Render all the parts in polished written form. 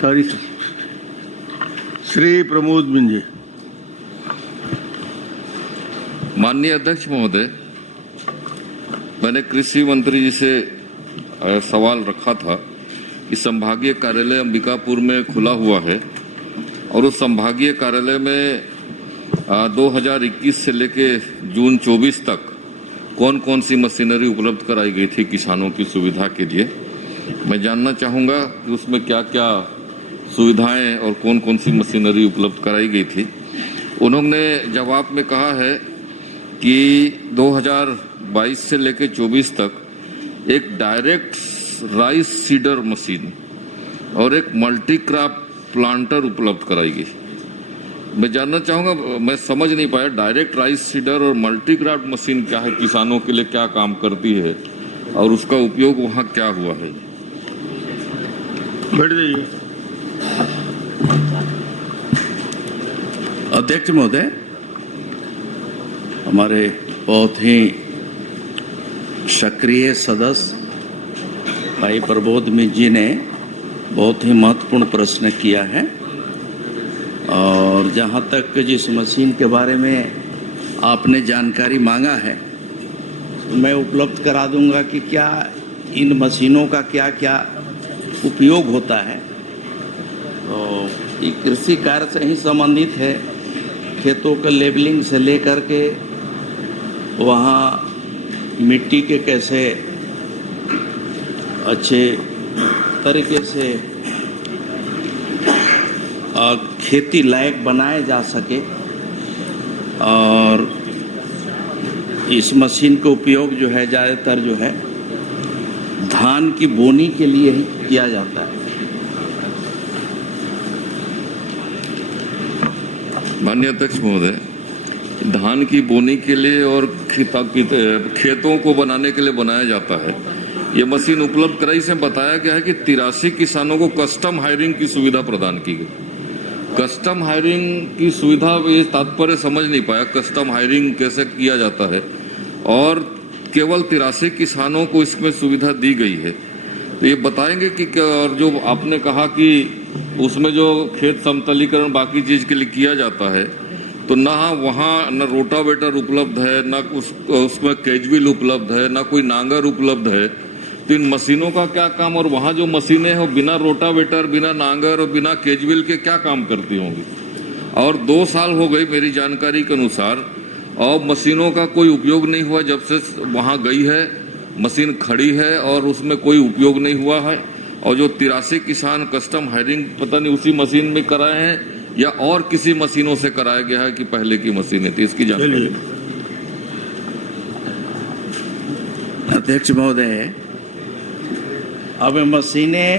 Sorry sir. Shri Pramod मिंजे। माननीय अध्यक्ष महोदय, मैंने कृषि मंत्री जी से सवाल रखा था कि संभागीय कार्यालय अंबिकापुर में खुला हुआ है और उस संभागीय कार्यालय में 2021 से लेके जून 24 तक कौन कौन सी मशीनरी उपलब्ध कराई गई थी किसानों की सुविधा के लिए। मैं जानना चाहूंगा कि उसमें क्या क्या सुविधाएं और कौन कौन सी मशीनरी उपलब्ध कराई गई थी। उन्होंने जवाब में कहा है कि 2022 से लेकर 24 तक एक डायरेक्ट राइस सीडर मशीन और एक मल्टी क्रॉप प्लांटर उपलब्ध कराई गई। मैं जानना चाहूंगा, मैं समझ नहीं पाया डायरेक्ट राइस सीडर और मल्टी क्रॉप मशीन क्या है, किसानों के लिए क्या काम करती है और उसका उपयोग वहां क्या हुआ है। बैठ जाइए। अध्यक्ष महोदय, हमारे बहुत ही सक्रिय सदस्य भाई प्रबोध मिंज जी ने बहुत ही महत्वपूर्ण प्रश्न किया है और जहां तक जिस मशीन के बारे में आपने जानकारी मांगा है मैं उपलब्ध करा दूंगा कि क्या इन मशीनों का क्या क्या उपयोग होता है। तो ये कृषि कार्य से ही संबंधित है, खेतों के लेबलिंग से लेकर के वहाँ मिट्टी के कैसे अच्छे तरीके से खेती लायक बनाए जा सके और इस मशीन का उपयोग जो है ज़्यादातर जो है धान की बोनी के लिए ही किया जाता है। माननीय अध्यक्ष महोदय, धान की बोनी के लिए और खेतों को बनाने के लिए बनाया जाता है। ये मशीन उपलब्ध कराई से बताया गया है कि 83 किसानों को कस्टम हायरिंग की सुविधा प्रदान की गई। कस्टम हायरिंग की सुविधा, ये तात्पर्य समझ नहीं पाया, कस्टम हायरिंग कैसे किया जाता है और केवल 83 किसानों को इसमें सुविधा दी गई है। तो ये बताएंगे कि और जो आपने कहा कि उसमें जो खेत समतलीकरण बाकी चीज के लिए किया जाता है, तो ना वहाँ न रोटावेटर उपलब्ध है, न उसमें कैजविल उपलब्ध है, न कोई नांगर उपलब्ध है। तो इन मशीनों का क्या काम, और वहाँ जो मशीनें हैं वो बिना रोटावेटर, बिना नांगर और बिना कैजविल के क्या काम करती होंगी। और 2 साल हो गई मेरी जानकारी के अनुसार और मशीनों का कोई उपयोग नहीं हुआ। जब से वहाँ गई है मशीन खड़ी है और उसमें कोई उपयोग नहीं हुआ है। और जो 83 किसान कस्टम हायरिंग पता नहीं उसी मशीन में कराए हैं या और किसी मशीनों से कराया गया है कि पहले की मशीनें थी, इसकी जानकारी। अध्यक्ष महोदय, अब मशीनें,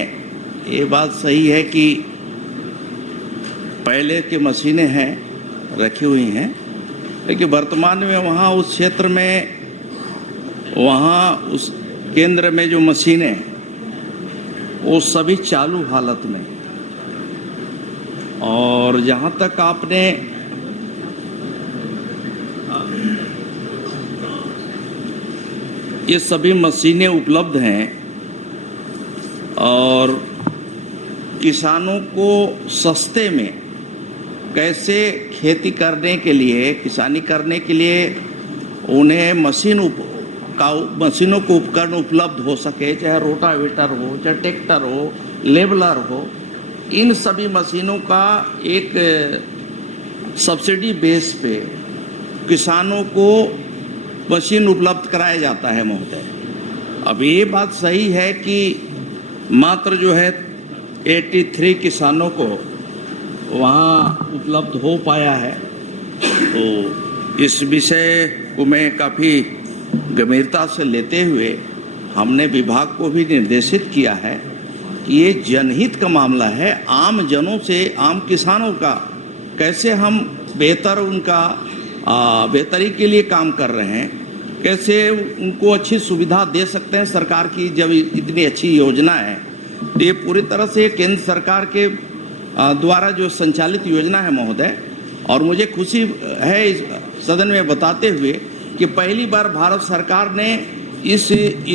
ये बात सही है कि पहले की मशीनें हैं रखी हुई हैं, लेकिन वर्तमान में वहाँ उस क्षेत्र में, वहाँ उस केंद्र में जो मशीनें वो सभी चालू हालत में। और जहाँ तक आपने ये सभी मशीनें उपलब्ध हैं और किसानों को सस्ते में कैसे खेती करने के लिए, किसानी करने के लिए उन्हें मशीनों को उपकरण उपलब्ध हो सके, चाहे रोटावेटर हो, चाहे ट्रैक्टर हो, लेबलर हो, इन सभी मशीनों का एक सब्सिडी बेस पे किसानों को मशीन उपलब्ध कराया जाता है महोदय। अब ये बात सही है कि मात्र जो है 83 किसानों को वहाँ उपलब्ध हो पाया है। तो इस विषय को मैं काफ़ी गंभीरता से लेते हुए हमने विभाग को भी निर्देशित किया है कि ये जनहित का मामला है। आम जनों से, आम किसानों का कैसे हम बेहतर उनका बेहतरी के लिए काम कर रहे हैं, कैसे उनको अच्छी सुविधा दे सकते हैं। सरकार की जब इतनी अच्छी योजना है तो ये पूरी तरह से केंद्र सरकार के द्वारा जो संचालित योजना है महोदय। और मुझे खुशी है इस सदन में बताते हुए कि पहली बार भारत सरकार ने इस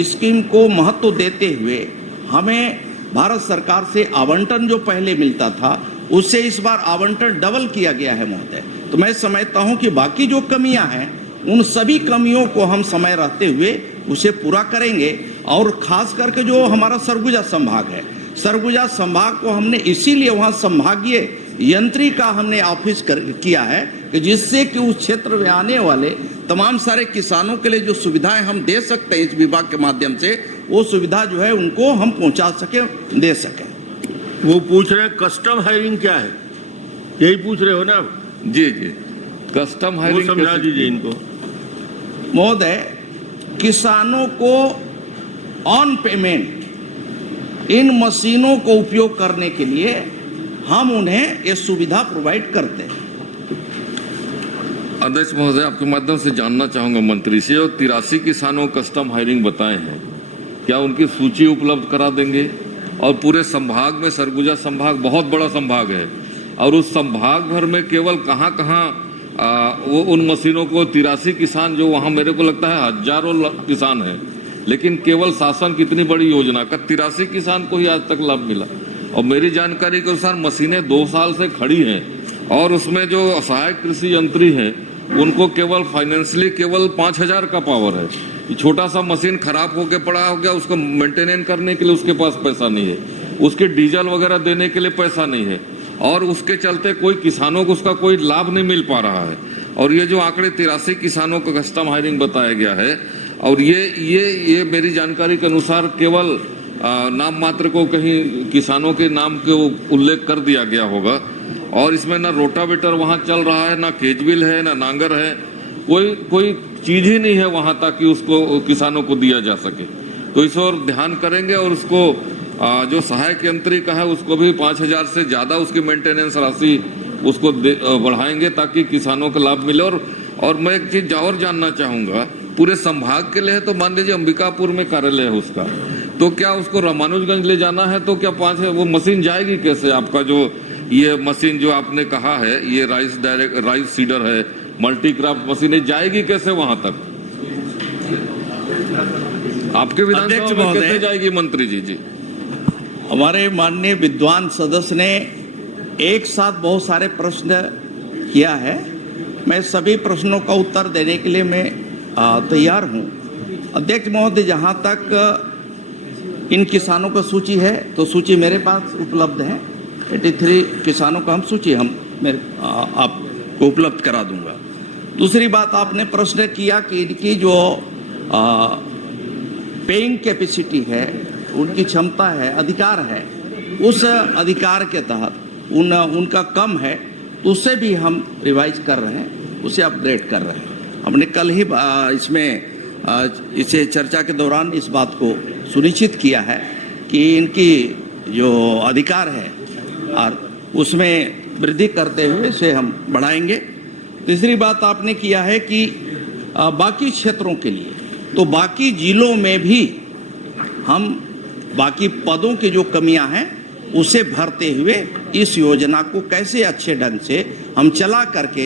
स्कीम को महत्व देते हुए हमें भारत सरकार से आवंटन जो पहले मिलता था उससे इस बार आवंटन डबल किया गया है महोदय। तो मैं समझता हूं कि बाकी जो कमियां हैं उन सभी कमियों को हम समय रहते हुए उसे पूरा करेंगे। और खास करके जो हमारा सरगुजा संभाग है, सरगुजा संभाग को हमने इसीलिए वहां संभागीय यंत्री का हमने ऑफिस किया है कि जिससे कि उस क्षेत्र में आने वाले तमाम सारे किसानों के लिए जो सुविधाएं हम दे सकते हैं इस विभाग के माध्यम से, वो सुविधा जो है उनको हम पहुंचा सके, दे सके। वो पूछ रहे हैं कस्टम हायरिंग क्या है, यही पूछ रहे हो ना? जी जी, कस्टम वो हायरिंग समझा दीजिए इनको। महोदय, किसानों को ऑन पेमेंट इन मशीनों को उपयोग करने के लिए हम उन्हें ये सुविधा प्रोवाइड करते हैं। अध्यक्ष महोदय, आपके माध्यम से जानना चाहूंगा मंत्री से, और 83 किसानों को कस्टम हायरिंग बताए हैं, क्या उनकी सूची उपलब्ध करा देंगे? और पूरे संभाग में, सरगुजा संभाग बहुत बड़ा संभाग है, और उस संभाग भर में केवल कहां-कहां वो उन मशीनों को 83 किसान, जो वहां मेरे को लगता है हजारों किसान हैं, लेकिन केवल शासन कितनी बड़ी योजना का 83 किसान को ही आज तक लाभ मिला। और मेरी जानकारी के अनुसार मशीनें 2 साल से खड़ी हैं, और उसमें जो सहायक कृषि यंत्री हैं उनको केवल फाइनेंशियली केवल 5,000 का पावर है। छोटा सा मशीन खराब होकर पड़ा हो गया, उसको मेंटेनेंस करने के लिए उसके पास पैसा नहीं है, उसके डीजल वगैरह देने के लिए पैसा नहीं है, और उसके चलते कोई किसानों को उसका कोई लाभ नहीं मिल पा रहा है। और ये जो आंकड़े 83 किसानों को कस्टम हायरिंग बताया गया है, और ये मेरी जानकारी के अनुसार केवल नाम मात्र को कहीं किसानों के नाम के उल्लेख कर दिया गया होगा, और इसमें ना रोटावेटर वहां चल रहा है, ना केजविल है, ना नांगर है, कोई चीज ही नहीं है वहां ताकि उसको किसानों को दिया जा सके। तो इस ओर ध्यान करेंगे, और उसको जो सहायक यंत्री का है उसको भी 5,000 से ज्यादा उसकी मेंटेनेंस राशि उसको बढ़ाएंगे ताकि किसानों को लाभ मिले। और मैं एक चीज और जानना चाहूंगा, पूरे संभाग के लिए तो मान लीजिए अंबिकापुर में कार्यालय है उसका, तो क्या उसको रामानुजगंज ले जाना है तो क्या वो मशीन जाएगी कैसे? आपका जो ये मशीन जो आपने कहा है, ये राइस सीडर है, मल्टीक्राफ्ट मशीनें जाएगी कैसे वहां तक? आपके विधानसभा में कैसे जाएगी मंत्री जी? जी, हमारे माननीय विद्वान सदस्य ने एक साथ बहुत सारे प्रश्न किया है। मैं सभी प्रश्नों का उत्तर देने के लिए मैं तैयार हूं। अध्यक्ष महोदय, जहां तक इन किसानों का सूची है तो सूची मेरे पास उपलब्ध है। 83 किसानों का सूची आपको उपलब्ध करा दूंगा। दूसरी बात, आपने प्रश्न किया कि इनकी जो पेइंग कैपेसिटी है, उनकी क्षमता है, अधिकार है, उस अधिकार के तहत उनका कम है, तो उससे भी हम रिवाइज कर रहे हैं, उसे अपग्रेड कर रहे हैं। हमने कल ही इसे चर्चा के दौरान इस बात को सुनिश्चित किया है कि इनकी जो अधिकार है और उसमें वृद्धि करते हुए इसे हम बढ़ाएंगे। तीसरी बात आपने किया है कि बाकी क्षेत्रों के लिए, तो बाकी जिलों में भी हम बाकी पदों की जो कमियां हैं उसे भरते हुए इस योजना को कैसे अच्छे ढंग से हम चला करके